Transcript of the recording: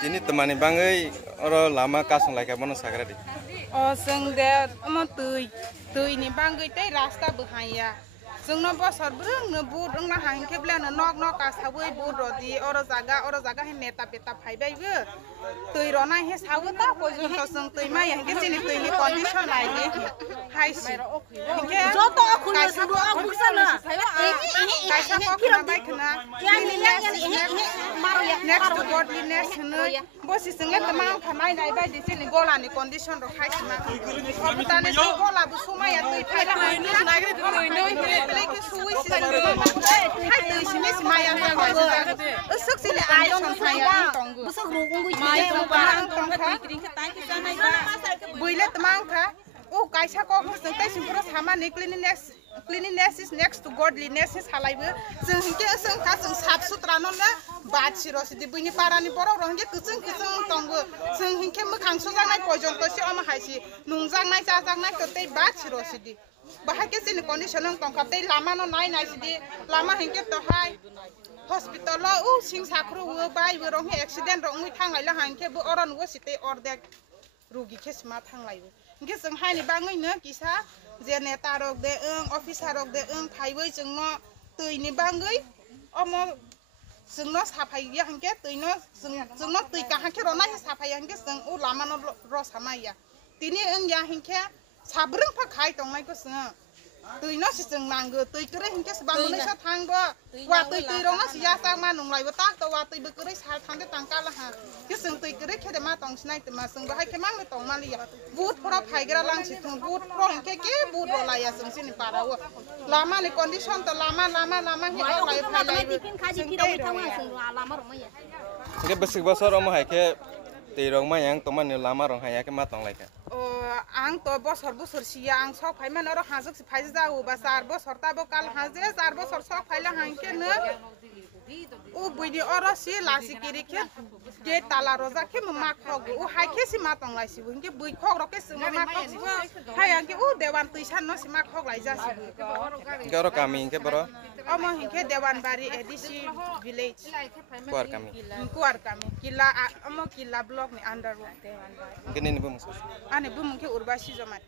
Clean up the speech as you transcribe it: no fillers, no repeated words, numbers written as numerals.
Ini temani bangai orang lama kasung lagi mana sakra di. Oh, seng deh, mau tui ni bangai teh rasta bahaya. Seng no bosor bereng no bud, orang hang kebela no nok kasawai bud rodi orang jaga he neta peta pai bai be. Tui rona he sawu ta pojon to seng tui ma yang ke sini tui ni condition lagi. Hai si. Joto aku ni sabu aku sana. Kaisa kok kena baik kena. Next to godliness no. Bosi sengat temang kamai nai bai di sini gola ni condition ro hai si ma. Komputer ni gola bu suma ya tui pai la hai ni nagri tui Lagi suwi sih hai tui sini si maya na bai sa. Usuk sini ayong saya tonggu. Busuk rukung gue Maya temang tongka. Buile temang ka. Kaisa kok seng tai simpro sama ni cleanliness is next to godliness is halaibu seng hingke seng ka seng sap sutra non na bat siro si dibuni parani boro rongge kusung tonggu seng hingke mkhang sujang nai pojon to si ama haisi nungjang nai jajang nai to tei bat siro si di bahake sini condition ng tongka tei lama no nai si di lama hingke to hai hospital lo sing sakru wo bai wo rong accident rong ui thangai la hangke bo oron wo site ordek rugi kesma thanglai hingke seng hai ni bangai ne kisa Jeneta rok de officer rok de phaibai jengno tui bangai omo jengno saphai ya hangke tui no jengno tui ka hangke rona he saphai hangke jeng lama no ro samaya tini ya hangke sabreng pha khai tongnai ko seng tui no si jeng nanggo tui kere hangke sebang nei sa thangbo wa tui rona si ya sang ma nonglai bo tak to wa tui be kere sa thangde tangka la ha ke seng tui kere khede ma tong snai te ma seng ba hai ke mang tong ma liya but pora phaigra lang si thung but pro hangke ke but ro la ya seng sini para wo lama ni condition to lama he lai phai tikin khaji ki rong thawa seng lama rong ya Ke besik basar omo hai ke tirong ma yang toman ni lama rong hai ke ma tong lai ka. Ang to bosor siya ang sok phai man aro hazuk si phai ja u basar bosor ta bo kal haze sar bosor sok phai la hangke ne buidi oro si lasi kiri ke tala roza ke ma khog hai ke si ma tong lai si hingke bui khog ro ke si ma khog si hai ang ke dewan tuisan no si ma khog lai ja si Garo kami ke bro. omo hingke dewan bari edisi village Kuar kami. Kila omo kila block ni under dewan bari Kini ni bu musus. ane bu mungkin urbasi zomat